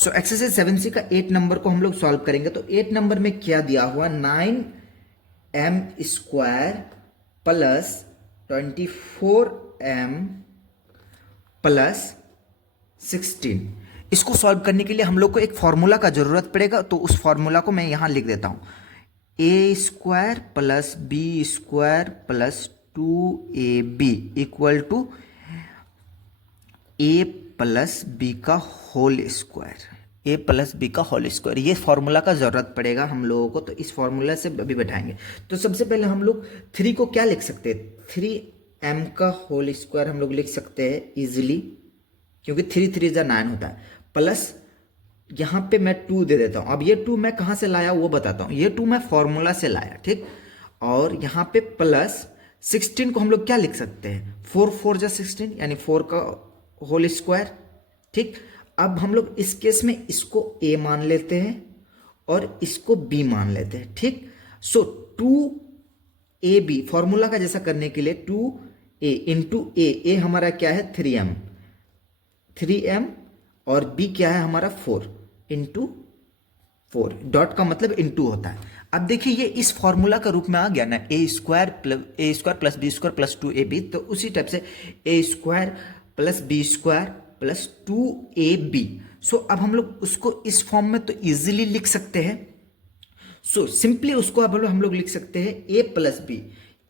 So exercise 7C का 8 number को हम लोग सॉल्व करेंगे। तो 8 नंबर में क्या दिया हुआ, 9m² प्लस 24m प्लस 16। इसको सॉल्व करने के लिए हम लोग को एक फॉर्मूला का जरूरत पड़ेगा, तो उस फॉर्मूला को मैं यहां लिख देता हूं। a² plus b² plus 2ab equal to a plus B का whole square. A plus B का होल स्क्वायर, ये फॉर्मूला का जरूरत पड़ेगा हम लोगों को, तो इस फॉर्मूला से अभी बैठाएंगे। तो सबसे पहले हम लोग 3 को क्या लिख सकते हैं, 3m का होल स्क्वायर हम लोग लिख सकते हैं इजिली, क्योंकि 3 3 जा 9 होता है। प्लस यहाँ पे मैं 2 दे देता हूँ। अब ये 2 मैं कहाँ से लाया वो बताता हूँ। ये 2 मैं फॉर्मूला से लाया, ठीक। और यहाँ पे प्लस 16 को हम लोग क्या लिख सकते हैं, 4 4 जा 16, यानी 4 का होल स्क्वायर, ठीक। अब हम लोग इस केस में इसको a मान लेते हैं और इसको b मान लेते हैं, ठीक। सो 2ab फॉर्मूला का जैसा करने के लिए 2a इंटू a हमारा क्या है 3m और b क्या है हमारा 4 इंटू 4, डॉट का मतलब इंटू होता है। अब देखिए ये इस फॉर्मूला का रूप में आ गया ना, a² plus b² plus 2ab। तो उसी टाइप से a² plus b² plus 2ab। सो अब हम लोग उसको इस फॉर्म में तो इजीली लिख सकते हैं। सो सिंपली उसको अब हम लोग लिख सकते हैं a प्लस b।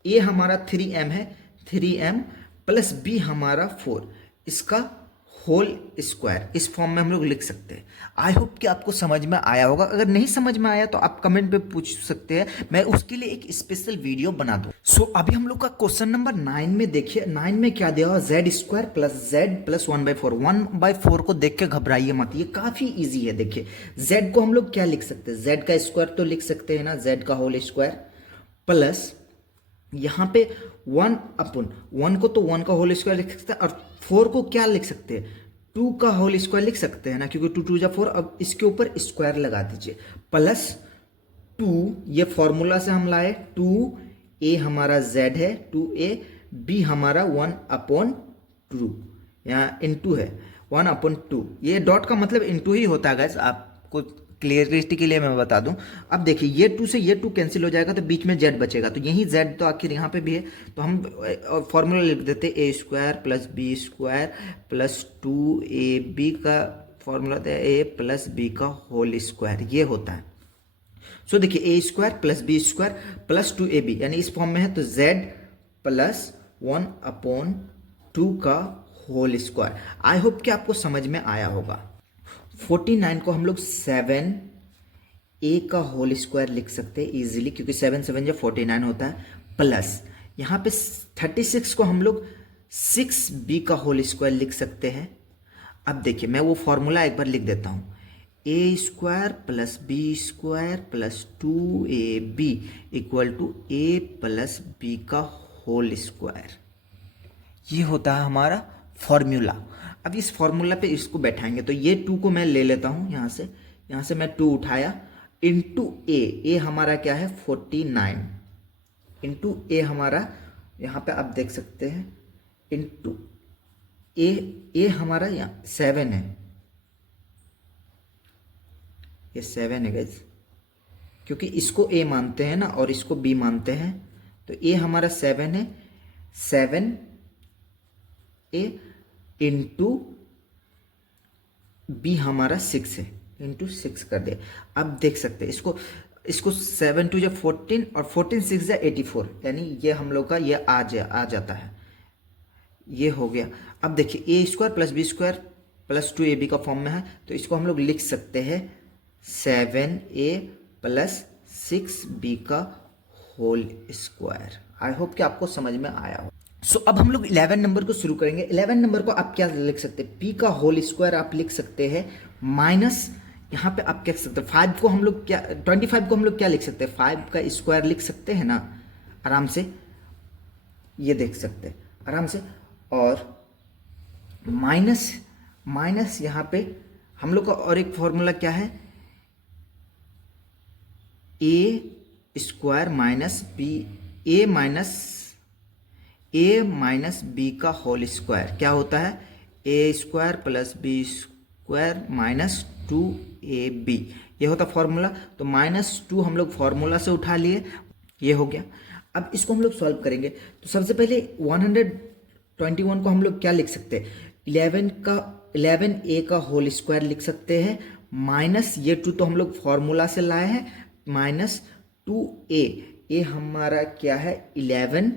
a हमारा 3m है, 3m प्लस b हमारा 4, इसका होल स्क्वायर, इस फॉर्म में हम लोग लिख सकते हैं। आई होप कि आपको समझ में आया होगा। अगर नहीं समझ में आया तो आप कमेंट पे पूछ सकते हैं, मैं उसके लिए एक स्पेशल वीडियो बना दूं। सो अभी हम लोग का क्वेश्चन नंबर 9 में देखिए, 9 में क्या दिया हुआ, z² प्लस z प्लस 1/4। 1/4 को देख के घबराइए मत, ये काफी ईजी है। देखिए z को हम लोग क्या लिख सकते हैं, z का स्क्वायर तो लिख सकते हैं ना, z का होल स्क्वायर, प्लस यहाँ पे 1/1 को तो 1 का होल स्क्वायर लिख सकते हैं, और 4 को क्या लिख सकते हैं, 2 का होल स्क्वायर लिख सकते हैं ना, क्योंकि 2 2 जा 4। अब इसके ऊपर स्क्वायर लगा दीजिए, प्लस 2, ये फॉर्मूला से हम लाए, 2a हमारा z है, 2a, b हमारा 1/2, यहाँ इंटू है 1/2। ये डॉट का मतलब इंटू ही होता है गाइस, आपको क्लियरिटी के लिए मैं बता दूं। अब देखिए ये 2 से ये 2 कैंसिल हो जाएगा, तो बीच में z बचेगा, तो यही z तो आखिर यहाँ पे भी है, तो हम फॉर्मूला लिख देते हैं a² plus b² plus 2ab का फॉर्मूला होता है a प्लस b का होल स्क्वायर, ये होता है। सो देखिए a² plus b² plus 2ab, यानी इस फॉर्म में है, तो z प्लस 1/2 का होल स्क्वायर। आई होप कि आपको समझ में आया होगा। 49 को हम लोग 7a का होल स्क्वायर लिख सकते हैं इजीली, क्योंकि 7 7 या 49 होता है, प्लस यहाँ पे 36 को हम लोग 6b का होल स्क्वायर लिख सकते हैं। अब देखिए मैं वो फॉर्मूला एक बार लिख देता हूँ, a² plus b² plus 2ab equal to a plus b का होल स्क्वायर, ये होता है हमारा फॉर्मूला। अब इस फॉर्मूला पे इसको बैठाएंगे, तो ये 2 को मैं ले लेता हूँ यहाँ से मैं 2 उठाया, इंटू a हमारा क्या है 49, इंटू a हमारा यहाँ पे आप देख सकते हैं, इंटू a हमारा यहाँ 7 है, ये 7 है गाइस, क्योंकि इसको a मानते हैं ना और इसको b मानते हैं, तो a हमारा 7 है, 7a इंटू b हमारा 6 है, इंटू 6 कर दे। अब देख सकते हैं इसको 7 2 जा 14 और 14 6 जा 84, यानी ये हम लोग का ये आ जाता है, ये हो गया। अब देखिए a² plus b² plus 2ab का फॉर्म में है, तो इसको हम लोग लिख सकते हैं 7a प्लस 6b का होल स्क्वायर। आई होप कि आपको समझ में आया हो। सो अब हम लोग 11 नंबर को शुरू करेंगे। 11 नंबर को आप क्या लिख सकते हैं, p का होल स्क्वायर आप लिख सकते हैं, माइनस यहाँ पे आप क्या लिख सकते हैं 5 को हम लोग क्या 25 को हम लोग क्या लिख सकते हैं, 5 का स्क्वायर लिख सकते हैं ना आराम से, ये देख सकते हैं आराम से। और माइनस यहाँ पे हम लोग का और एक फॉर्मूला क्या है, a² minus b, a minus B का होल स्क्वायर क्या होता है, a² plus b² minus 2ab ये होता फॉर्मूला। तो -2 हम लोग फॉर्मूला से उठा लिए, ये हो गया। अब इसको हम लोग सॉल्व करेंगे। तो सबसे पहले 121 को हम लोग क्या लिख सकते हैं, 11a का होल स्क्वायर लिख सकते हैं, माइनस ये 2 तो हम लोग फॉर्मूला से लाए हैं, माइनस 2a, ये हमारा क्या है 11,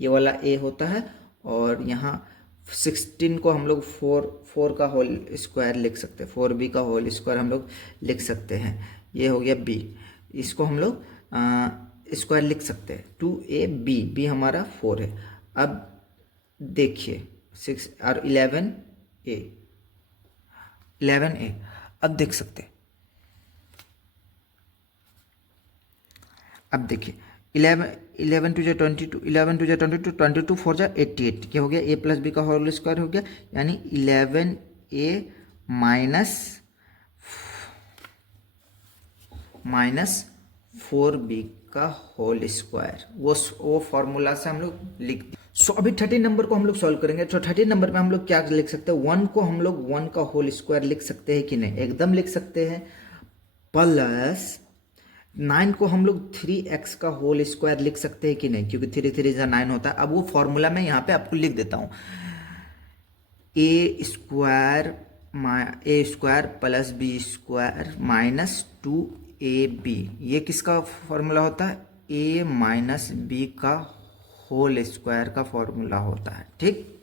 ये वाला a होता है, और यहाँ 16 को हम लोग 4 का होल स्क्वायर लिख सकते हैं, 4b का होल स्क्वायर हम लोग लिख सकते हैं, ये हो गया b, इसको हम लोग स्क्वायर लिख सकते हैं, 2ab, b हमारा 4 है। अब देखिए 6 और 11a, अब देख सकते हैं, अब देखिए 11 टू जा 22, 11 टू जा 22, 22 4 जा 88, क्या हो गया a प्लस बी का होल स्क्वायर हो गया, यानी 11a माइनस 4b का होल स्क्वायर, वो फॉर्मूला से हम लोग लिख दिए। सो अभी 13 नंबर को हम लोग सॉल्व करेंगे। तो 13 नंबर में हम लोग क्या लिख सकते हैं, 1 को हम लोग 1 का होल स्क्वायर लिख सकते हैं कि नहीं, एकदम लिख सकते हैं, प्लस 9 को हम लोग 3x का होल स्क्वायर लिख सकते हैं कि नहीं, क्योंकि 3 3 जा 9 होता है। अब वो फॉर्मूला मैं यहाँ पे आपको लिख देता हूँ, a square plus b square minus 2ab, ये किसका फॉर्मूला होता है, a माइनस b का होल स्क्वायर का फॉर्मूला होता है, ठीक।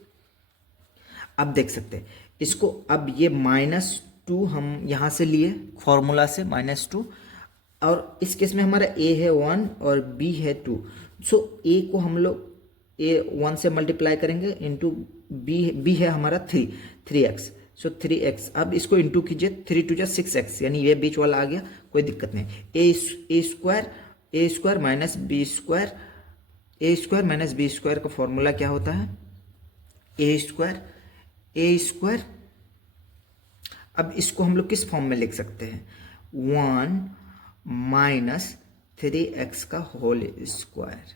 अब देख सकते हैं इसको, अब ये -2 हम यहाँ से लिए फॉर्मूला से, -2, और इस केस में हमारा a है 1 और b है 2। सो a को हम लोग a 1 से मल्टीप्लाई करेंगे, इंटू b है हमारा 3x, सो 3x। अब इसको इंटू कीजिए, 3 2 जा 6x, यानी ये बीच वाला आ गया, कोई दिक्कत नहीं। a square minus b square, a square minus b square का फॉर्मूला क्या होता है, a स्क्वायर। अब इसको हम लोग किस फॉर्म में लिख सकते हैं, 1 माइनस 3x का whole square,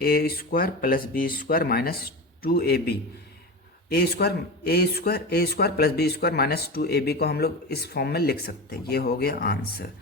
a square plus b square minus 2ab, a square plus b square minus 2ab को हम लोग इस फॉर्म में लिख सकते हैं, ये हो गया आंसर।